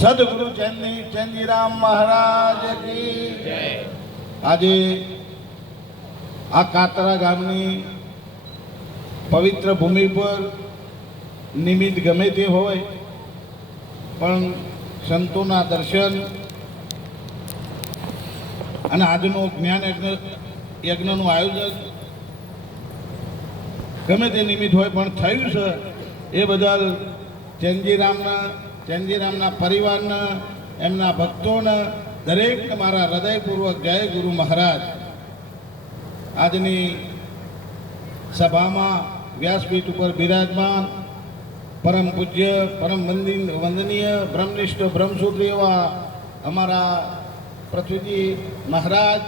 સદગુરુ ચેનજીરામ મહારાજ કી જય। આજે આ કાતરા ગામની પવિત્ર ભૂમિ પર નિમિત્ત ગમે તે હોય, પણ સંતોના દર્શન અને આજનું જ્ઞાન યજ્ઞનું આયોજન ગમે તે નિમિત્ત હોય પણ થયું છે, એ બદલ ચેનજીરામના પરિવારના, એમના ભક્તોને દરેકને મારા હૃદયપૂર્વક જય ગુરુ મહારાજ। આજની સભામાં વ્યાસપીઠ ઉપર બિરાજમાન પરમ પૂજ્ય, પરમ વંદનીય, બ્રહ્મનિષ્ઠ, બ્રહ્મસૂત્રી એવા અમારા પૃથ્વીજી મહારાજ,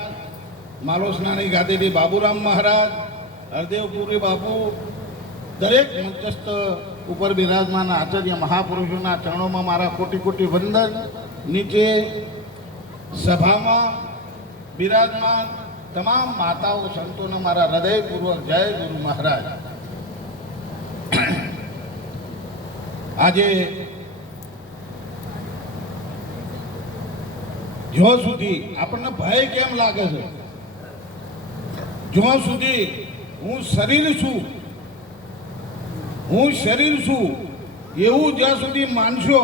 માલોસનાની ગાદીથી બાબુરામ મહારાજ, હરદેવપુરી બાપુ, દરેક મંચસ્થ ઉપર બિરાજમાન આચાર્ય મહાપુરુષોના ચરણોમાં મારા કોટી કોટી વંદન। નીચે સભામાં બિરાજમાન તમામ માતાઓ સંતોને મારા હૃદયપૂર્વક જય ગુરુ મહારાજ। આજે જ્યાં સુધી આપણને ભય કેમ લાગે છે, જ્યાં સુધી હું શરીર છું એવું જ્યાં સુધી માનશો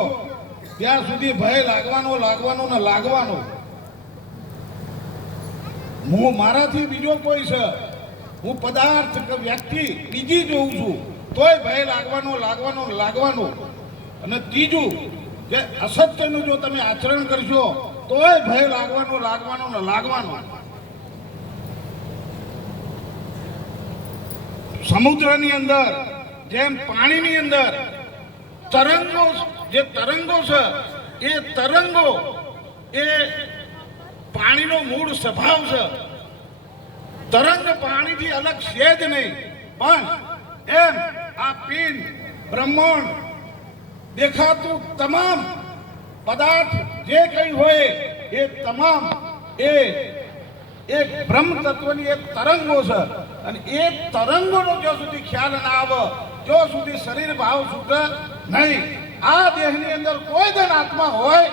ત્યાં સુધી ભય લાગવાનો। હું મારાથી બીજો કોઈ છે, હું પદાર્થ કે વ્યક્તિ બીજી જોઉં છું તોય ભય લાગવાનો। અને ત્રીજું કે અસત્યનું જો તમે આચરણ કરશો તોય ભય લાગવાનો। સમુદ્રની અંદર જેમ પાણીની અંદર તરંગો છે, એ તરંગો એ પાણીનો મૂળ સ્વભાવ છે। તરંગ પાણીથી અલગ છે જ નહીં, પણ એમ આ પિંડ બ્રહ્માંડ દેખાતું તમામ પદાર્થ જે કંઈ હોય એ તમામ એ એક બ્રહ્મ તત્વની એક તરંગો છે। અને એ તરંગોનો જ્યાં સુધી ખ્યાલ ના આવે ત્યાં સુધી શરીર ભાવ શુદ્ધ નહીં। આ દેહની અંદર કોઈ ધન આત્મા હોય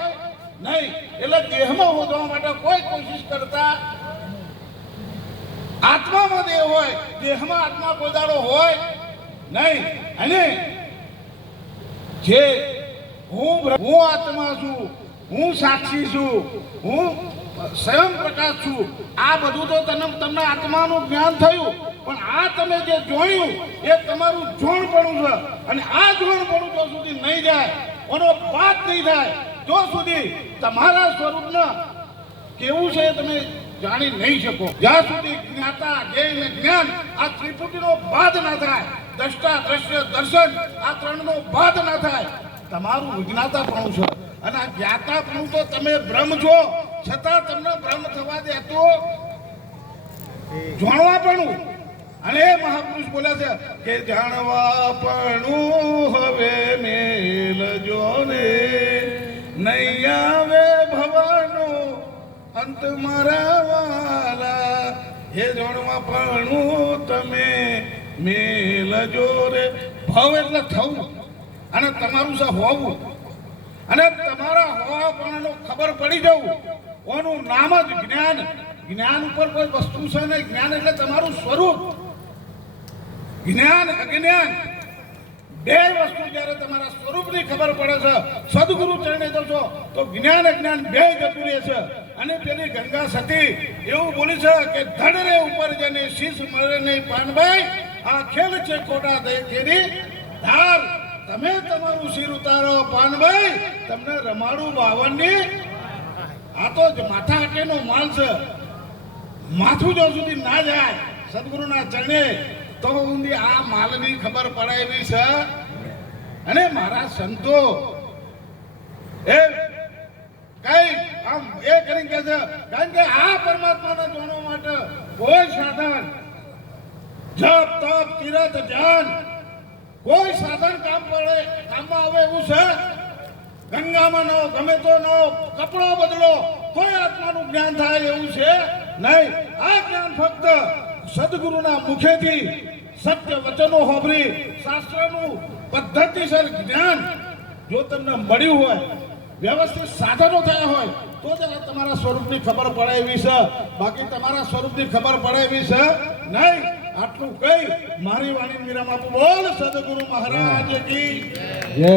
નહીં, એટલે દેહમાં હોદવા માટે કોઈ કોશિશ કરતા, આત્મામાં દેહ હોય, દેહમાં આત્મા પોદાડો હોય નહીં। અને જે હું આત્મા છું, હું સાક્ષી છું, હું સ્વયં પ્રકાશ છું, આ બધું તો તમને આત્માનું જ્ઞાન થયું, પણ આ તમે જે જોયું એ તમારું જોણપણું છે। અને આ જોણપણું જો સુધી નહીં જાય, એનો પાત નહીં થાય, જો સુધી તમારા સ્વરૂપને કેવું છે તમે જાણી નહીં શકો। જ્યાં સુધી જ્ઞાતા, જ્ઞેય ને જ્ઞાન આ ત્રિપુટીનો બાદ ના થાય, દ્રષ્ટા, દ્રશ્ય, દર્શન આ ત્રણનો બાદ ના થાય, તમારું વિજ્ઞાતાપણું છે। અને આ જ્ઞાતાપણું તો તમે બ્રહ્મ છો, છતાં તમને બ્રહ્મ થવા દેતો જાણવાપણું। અને મહાપુરુષ બોલ્યા છે કે જાણવાપણું હવે મેલજો ને, નહીં આવે ભવનો અંત મારા વાલા। હે જાણવાપણું તમે મેલજો રે। ભવ એટલે થવું, અને તમારું છે હોવું, અને તમારા હોવાપણાનો ખબર પડી જવું, ઓનું નામ જ જ્ઞાન। જ્ઞાન ઉપર કોઈ વસ્તુ છે નહીં, જ્ઞાન એટલે તમારું સ્વરૂપ। જ્ઞાન અજ્ઞાન બે વસ્તુ જ્યારે તમારા સ્વરૂપની ખબર પડે છે, સદગુરુ ચરણે જશો તો જ્ઞાન અજ્ઞાન બે જતું રહે છે। અને પેલી ગંગા સતી એવું બોલી છે કે ધડ રે ઉપર જને શીશ મળે નહીં પાનભાઈ, આ ખેલ છે ખોટા દે તેરી ધાર। તમે તમારું શિર ઉતારો પાનભાઈ, તમને રમાડું બાવનની। આ તો જ માથા હાટેનો માલ છે, માથું જો સુધી ના જાય સદગુરુના ચરણે તો ઊંધી આ માલની ખબર પડાવી છે। અને મારા સંતો એ કઈ આમ એ કરીને કહે છે, કારણ કે આ પરમાત્માને જાણવા માટે કોઈ સાધન, જપ તપ તીરથ ધ્યાન કોઈ સાધન કામમાં આવે એવું છે? ગંગામાં નો ગમે તો નો કપડો બદલો કોઈ આત્માનું જ્ઞાન થાય એવું છે નહીં। આ જ્ઞાન ફક્ત સદગુરુના મુખેથી સત્ય વચનો હોભરી શાસ્ત્રનું પદ્ધતિસર જ્ઞાન જો તમને મળ્યું હોય વ્યવસ્થિત સાધનો થયા હોય તો જ તમારા સ્વરૂપની ખબર પડે એવી છે, બાકી તમારા સ્વરૂપની ખબર પડે એવી છે નહીં. આટલું કઈ મારી વાણી વિરામ આપું. બોલ સદગુરુ મહારાજ કી જય.